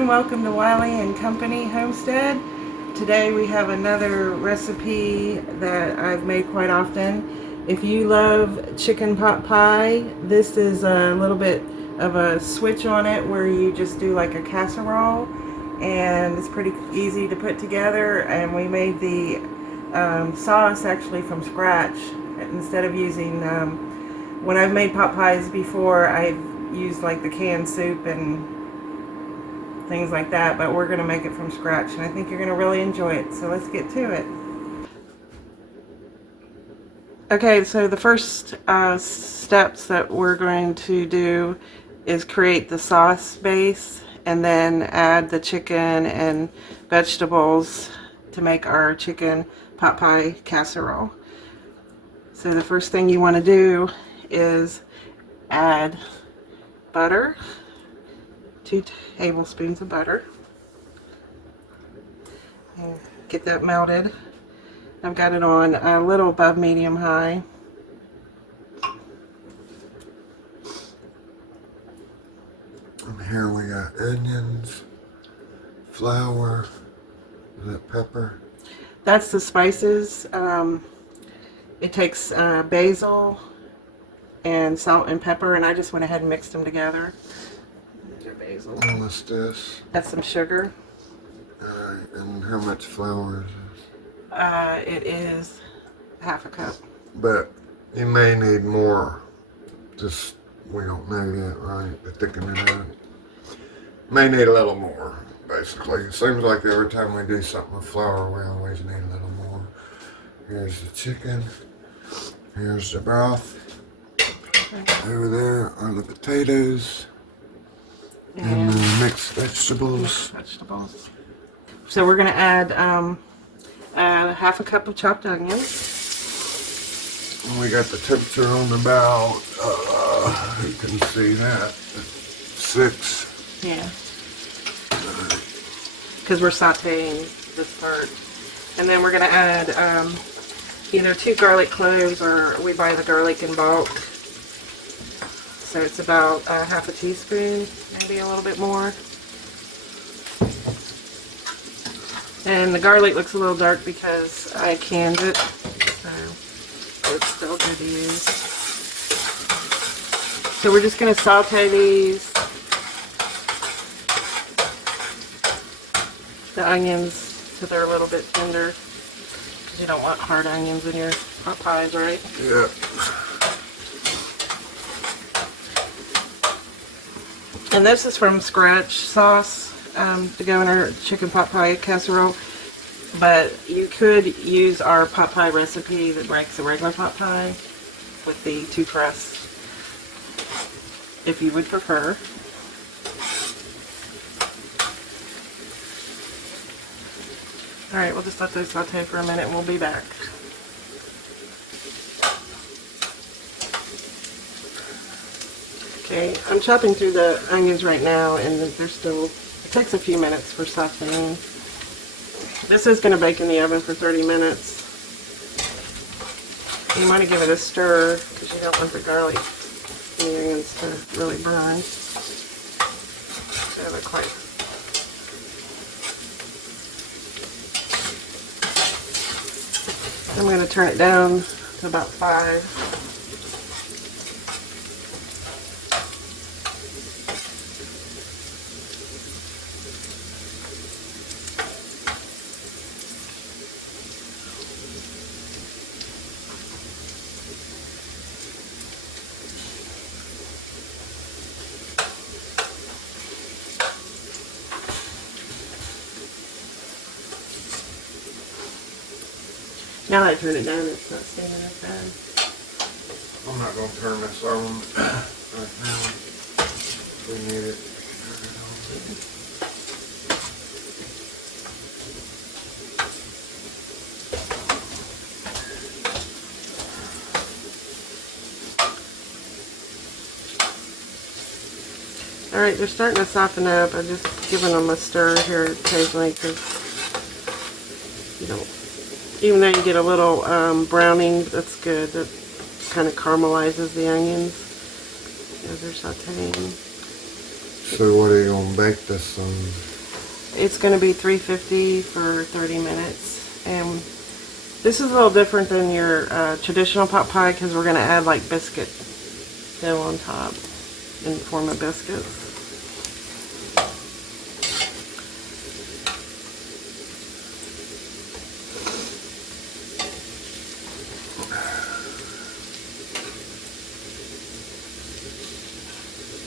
everyone, welcome to Wiley and Company Homestead. Today we have another recipe that I've made quite often. If you love chicken pot pie, this is a little bit of a switch on it where you just do like a casserole, and it's pretty easy to put together. And we made the sauce actually from scratch instead of using when I've made pot pies before, I've used like the canned soup and things like that, but we're going to make it from scratch, and I think you're going to really enjoy it. So let's get to it. Okay, so the first steps that we're going to do is create the sauce base and then add the chicken and vegetables to make our chicken pot pie casserole. So the first thing you want to do is add butter, 2 tablespoons of butter, and get that melted. I've got it on a little above medium high. And here we got onions, flour, is that pepper? That's the spices. It takes basil and salt and pepper, and I just went ahead and mixed them together. Basil. And what's this? That's some sugar. Alright, and how much flour is this? It is half a cup. But you may need more. Just, we don't know yet, right? To thicken it up. May need a little more, basically. It seems like every time we do something with flour, we always need a little more. Here's the chicken. Here's the broth. Over there are the potatoes. And mixed vegetables. So we're going to add half a cup of chopped onions. And we got the temperature on about, you can see that, 6. Yeah. Because we're sauteing this part. And then we're going to add either 2 garlic cloves, or we buy the garlic in bulk. So it's about half a teaspoon, maybe a little bit more. And the garlic looks a little dark because I canned it, so it's still good to use. So we're just going to saute these, the onions, so they're a little bit tender, because you don't want hard onions in your pot pies, right? Yeah. And this is from scratch sauce to go in our chicken pot pie casserole. But you could use our pot pie recipe that makes a regular pot pie with the 2 crusts, if you would prefer. Alright, we'll just let those saute for a minute and we'll be back. Okay, I'm chopping through the onions right now, and they're still, it takes a few minutes for sauteing. This is going to bake in the oven for 30 minutes. You want to give it a stir, because you don't want the garlic and the onions to really burn. So they're quite... I'm going to turn it down to about 5. Now that I turn it down, it's not staying as bad. I'm not going to turn this on right now. We need it. Alright, they're starting to soften up. I'm just giving them a stir here occasionally, because you don't, even though you get a little browning, that's good. That kind of caramelizes the onions as they're sauteing. So what are you going to bake this on? It's going to be $3.50 for 30 minutes. And this is a little different than your traditional pot pie because we're going to add like biscuit dough on top in the form of biscuits.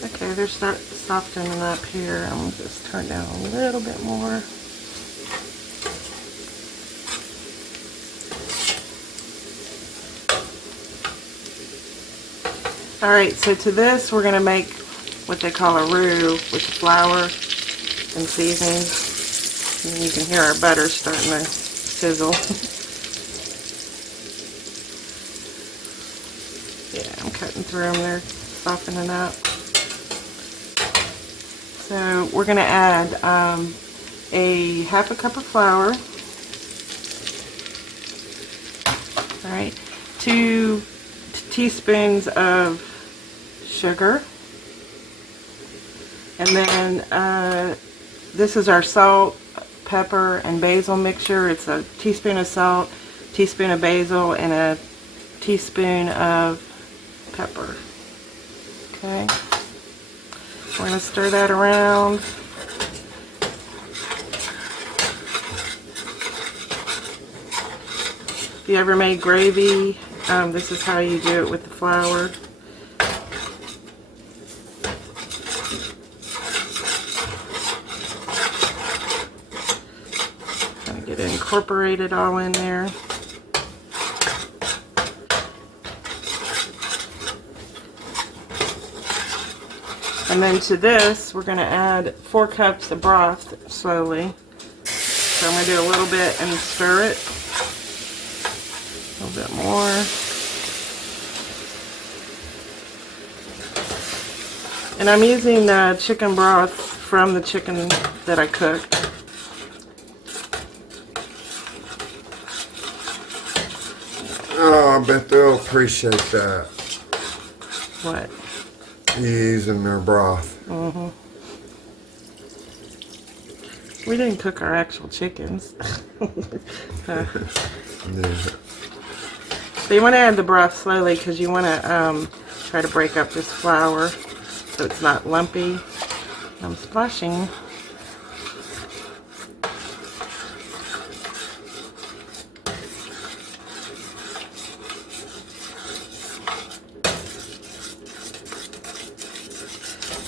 Okay, they're softening up here. I'm going to just turn down a little bit more. Alright, so to this we're going to make what they call a roux with the flour and seasonings. And you can hear our butter starting to sizzle. Yeah, I'm cutting through them. They're softening up. So we're going to add a half a cup of flour. Alright, 2 teaspoons of sugar. And then this is our salt, pepper, and basil mixture. It's a teaspoon of salt, teaspoon of basil, and a teaspoon of pepper. Okay. We're going to stir that around. If you ever made gravy, this is how you do it with the flour. Kind of get it incorporated all in there. And then to this, we're going to add 4 cups of broth slowly. So I'm going to do a little bit and stir it. A little bit more. And I'm using chicken broth from the chicken that I cooked. Oh, I bet they'll appreciate that. What? Using their broth. Mm-hmm. We didn't cook our actual chickens. Yeah. So you want to add the broth slowly because you want to try to break up this flour so it's not lumpy. I'm splashing.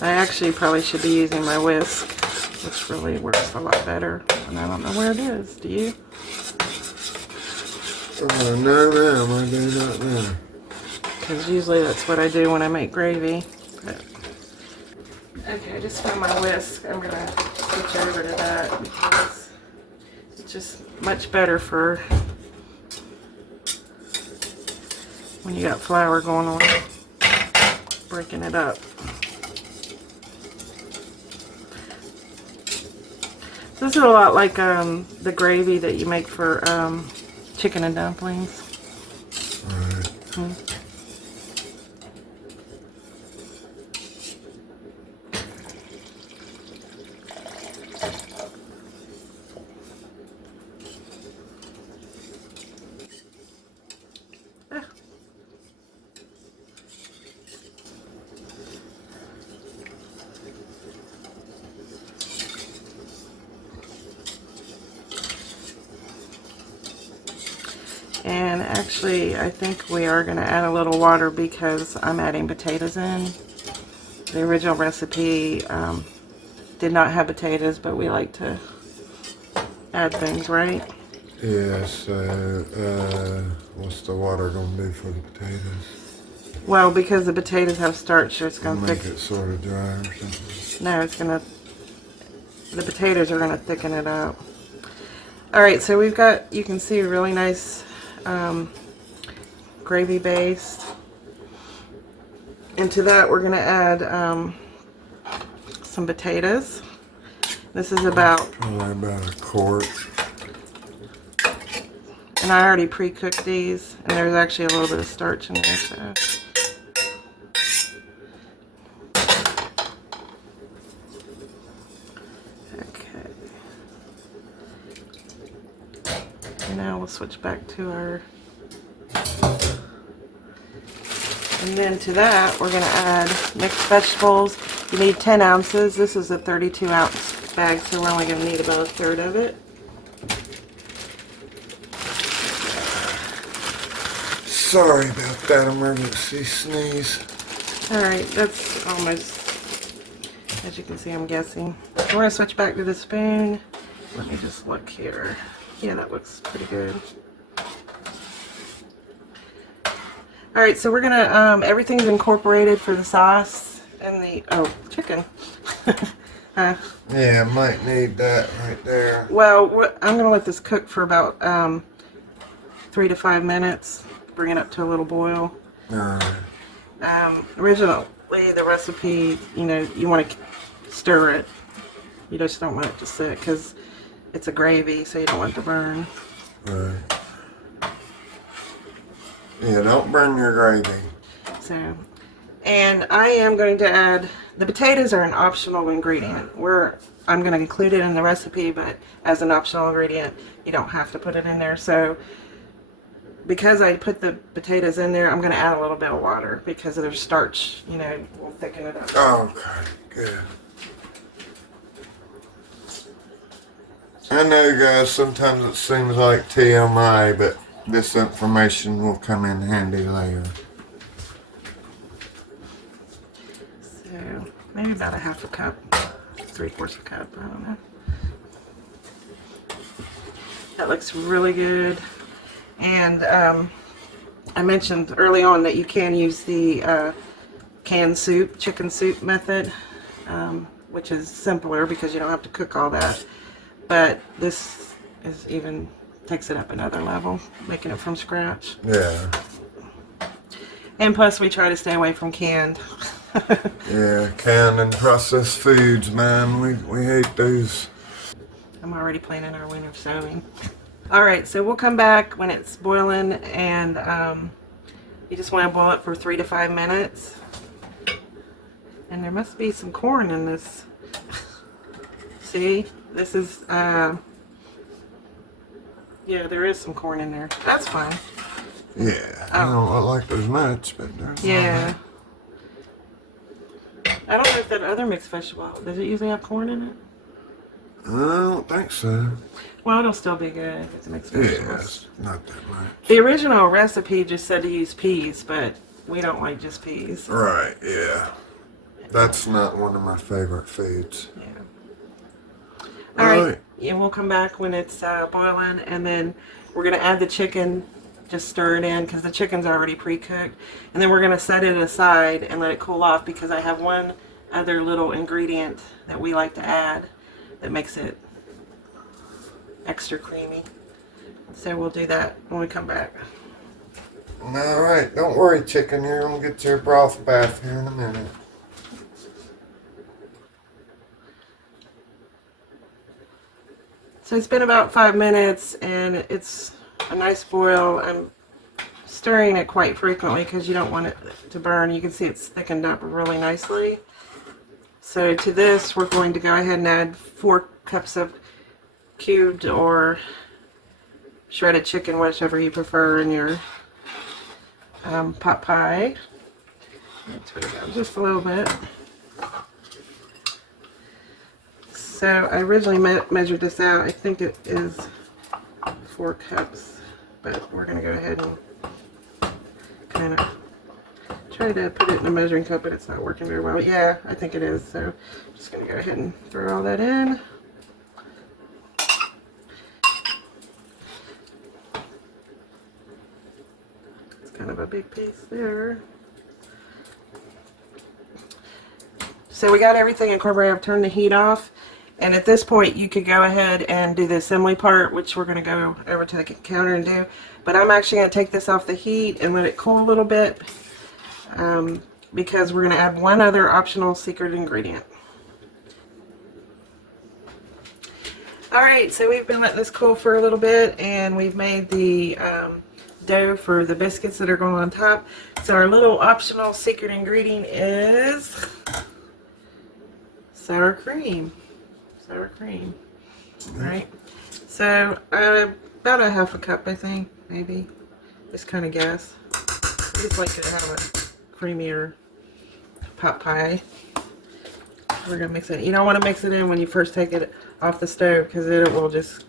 I actually probably should be using my whisk, which really works a lot better. And I don't know where it is. Do you? No, ma'am, I do not know. Because usually that's what I do when I make gravy. But, okay, I just found my whisk. I'm going to switch over to that because it's just much better for when you got flour going on, breaking it up. This is a lot like the gravy that you make for chicken and dumplings. Right. And actually, I think we are going to add a little water because I'm adding potatoes in. The original recipe did not have potatoes, but we like to add things, right? Yeah, so what's the water going to do for the potatoes? Well, because the potatoes have starch, so it's going to make it sort of dry or something. No, it's going to, the potatoes are going to thicken it up. Alright, so we've got, you can see, a really nice gravy base. And to that we're going to add some potatoes. This is about a quart. And I already pre-cooked these, and there's actually a little bit of starch in there, so. Okay. And now we'll switch back to our, and then to that we're going to add mixed vegetables. You need 10 ounces. This is a 32 ounce bag, so we're only going to need about a third of it. Sorry about that emergency sneeze. Alright, that's almost, as you can see, I'm guessing. We're going to switch back to the spoon. Let me just look here. Yeah, that looks pretty good. Alright, so we're going to, everything's incorporated for the sauce and the, chicken. Yeah, might need that right there. Well, I'm going to let this cook for about 3 to 5 minutes. Bring it up to a little boil. Originally, the recipe, you want to stir it. You just don't want it to sit because it's a gravy, so you don't want it to burn. Right. Yeah, don't burn your gravy. So, and I am going to add, the potatoes are an optional ingredient. I'm going to include it in the recipe, but as an optional ingredient, you don't have to put it in there. So, because I put the potatoes in there, I'm going to add a little bit of water because of their starch, will thicken it up. Okay, good. I know, guys, sometimes it seems like TMI, but this information will come in handy later. So, maybe about a half a cup, 3/4 cup, I don't know. That looks really good. And I mentioned early on that you can use the canned soup, chicken soup method, which is simpler because you don't have to cook all that. But this takes it up another level, making it from scratch. Yeah. And plus we try to stay away from canned. Yeah, canned and processed foods, man. We hate those. I'm already planning our winter sowing. Alright, so we'll come back when it's boiling, and you just want to boil it for 3 to 5 minutes. And there must be some corn in this. See? This is, yeah, there is some corn in there. That's fine. Yeah, I don't look like there's much, but there's yeah. I don't know if that other mixed vegetable, does it usually have corn in it? I don't think so. Well, it'll still be good if it's a mixed vegetable. Yeah, it's not that much. The original recipe just said to use peas, but we don't like just peas. Right, yeah. That's not one of my favorite foods. Yeah. Alright, yeah, we'll come back when it's boiling, and then we're going to add the chicken, just stir it in because the chicken's already pre-cooked, and then we're going to set it aside and let it cool off because I have one other little ingredient that we like to add that makes it extra creamy. So we'll do that when we come back. Alright, don't worry, chicken. Here, I'm going to get your broth bath here in a minute. So it's been about 5 minutes and it's a nice boil. I'm stirring it quite frequently because you don't want it to burn. You can see it's thickened up really nicely. So to this we're going to go ahead and add 4 cups of cubed or shredded chicken, whichever you prefer in your pot pie. Let's put it down just a little bit. So I originally measured this out. I think it is 4 cups, but we're going to go ahead and kind of try to put it in a measuring cup, but it's not working very well. Yeah, I think it is. So I'm just going to go ahead and throw all that in. It's kind of a big piece there. So we got everything incorporated. I've turned the heat off. And at this point, you could go ahead and do the assembly part, which we're going to go over to the counter and do. But I'm actually going to take this off the heat and let it cool a little bit because we're going to add one other optional secret ingredient. Alright, so we've been letting this cool for a little bit, and we've made the dough for the biscuits that are going on top. So our little optional secret ingredient is sour cream. Sour cream. Alright, so about a half a cup, I think, maybe. Just kind of guess. I just like to have a creamier pot pie. We're gonna mix it. You don't want to mix it in when you first take it off the stove because it will just,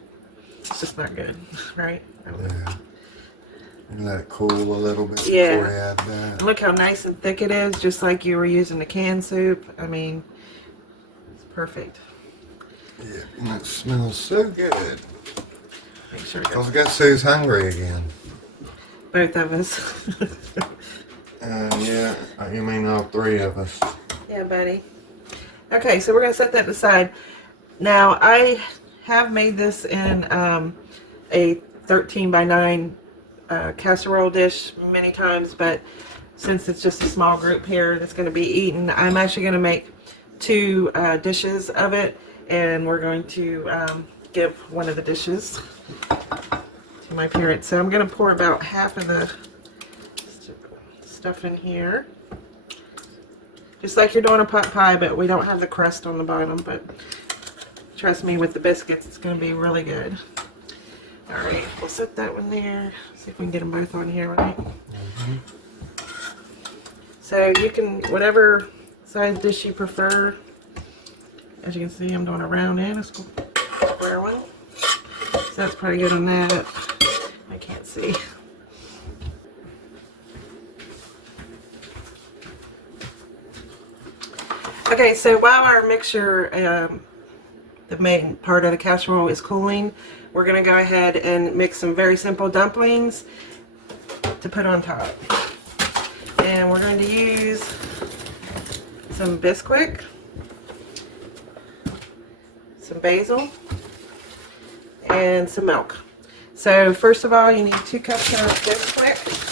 it's just not good, right? Yeah. And let it cool a little bit before you add that. Look how nice and thick it is, just like you were using the canned soup. I mean, it's perfect. Yeah, and it smells so good. Make sure Because guess who's hungry again? both of us. Yeah, you mean all three of us. Yeah, buddy. Okay, so we're going to set that aside. Now, I have made this in a 13 by 9 casserole dish many times, but since it's just a small group here that's going to be eaten, I'm actually going to make 2 dishes of it, and we're going to give one of the dishes to my parents. So I'm going to pour about half of the stuff in here, just like you're doing a pot pie, but we don't have the crust on the bottom. But trust me, with the biscuits, it's going to be really good. All right, we'll set that one there. See if we can get them both on here, right? So you can, whatever size dish you prefer. As you can see, I'm doing a round and a square one. So that's pretty good on that. I can't see. Okay, so while our mixture, the main part of the casserole is cooling, we're going to go ahead and mix some very simple dumplings to put on top. And we're going to use some Bisquick, some basil, and some milk. So first of all, you need 2 cups of Bisquick.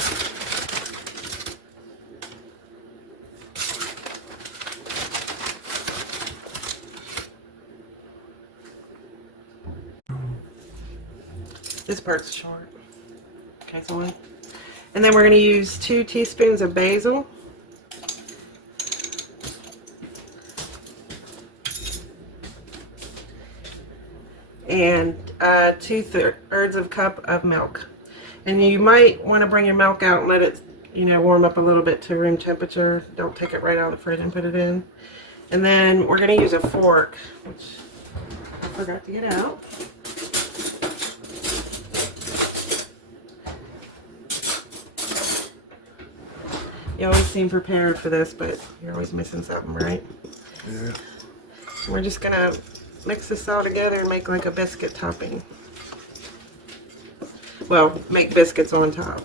This part's short. Okay, so and then we're going to use 2 teaspoons of basil. And 2/3 of a cup of milk. And you might want to bring your milk out and let it, warm up a little bit to room temperature. Don't take it right out of the fridge and put it in. And then we're going to use a fork, which I forgot to get out. You always seem prepared for this, but you're always missing something, right? Yeah. We're just going to mix this all together and make like a biscuit topping. Well, make biscuits on top.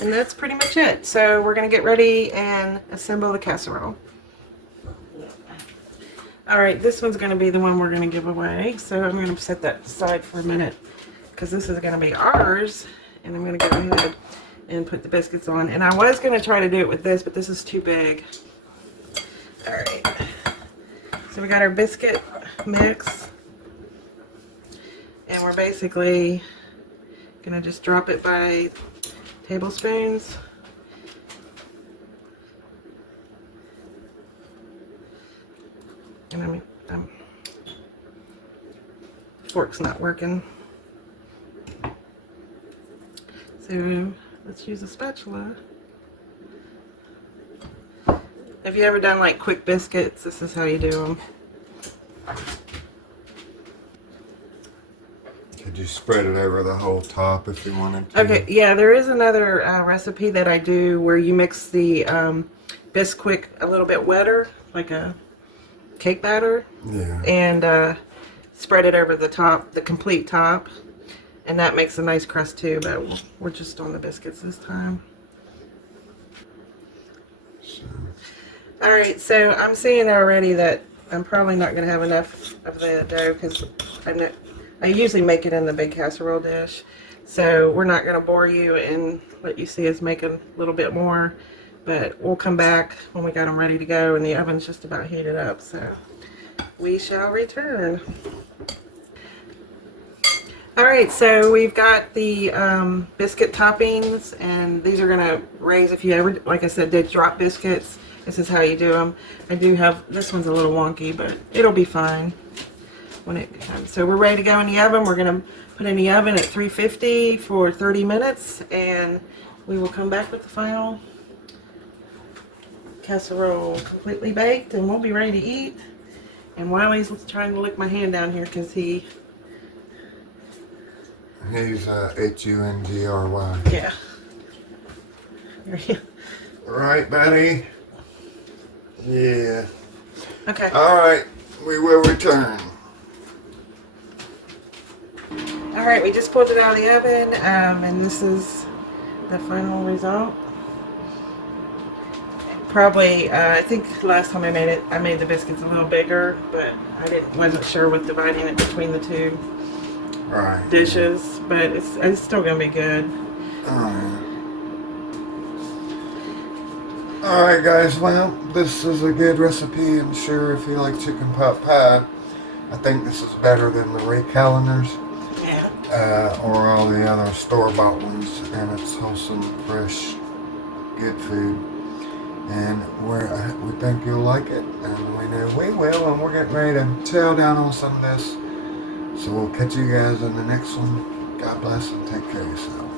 And that's pretty much it. So we're going to get ready and assemble the casserole. Alright, this one's going to be the one we're going to give away. So I'm going to set that aside for a minute because this is going to be ours. And I'm going to go ahead and put the biscuits on. And I was going to try to do it with this, but this is too big. Alright. So we got our biscuit mix. And we're basically going to just drop it by tablespoons. And fork's not working. So let's use a spatula. Have you ever done like quick biscuits? This is how you do them. Could you spread it over the whole top if you wanted to? Okay, yeah, there is another recipe that I do where you mix the Bisquick a little bit wetter, like a cake batter, Yeah. and spread it over the top, the complete top, and that makes a nice crust too, but we're just on the biscuits this time. So, Alright, so I'm seeing already that I'm probably not going to have enough of the dough because I usually make it in the big casserole dish. So we're not going to bore you and let you see us make a little bit more. But we'll come back when we got them ready to go and the oven's just about heated up. So we shall return. Alright, so we've got the biscuit toppings, and these are going to raise, if you ever, like I said, did drop biscuits, this is how you do them. I do have, this one's a little wonky, but it'll be fine when it comes. So we're ready to go in the oven. We're going to put in the oven at 350 for 30 minutes, and we will come back with the final casserole completely baked, and we'll be ready to eat. And Wiley's trying to lick my hand down here because he's H-U-N-G-R-Y. yeah. Right, buddy? Yeah. Okay. Alright, we will return. Alright, we just pulled it out of the oven, and this is the final result. Probably, I think last time I made it, I made the biscuits a little bigger, but I wasn't sure with dividing it between the two dishes, but it's still gonna be good. Alright guys, well, this is a good recipe. I'm sure if you like chicken pot pie, I think this is better than the Ray Callender's. Yeah. Or all the other store-bought ones, and it's wholesome, fresh, good food. And we think you'll like it, and we know we will, and we're getting ready to chow down on some of this. So we'll catch you guys in the next one. God bless and take care of yourself.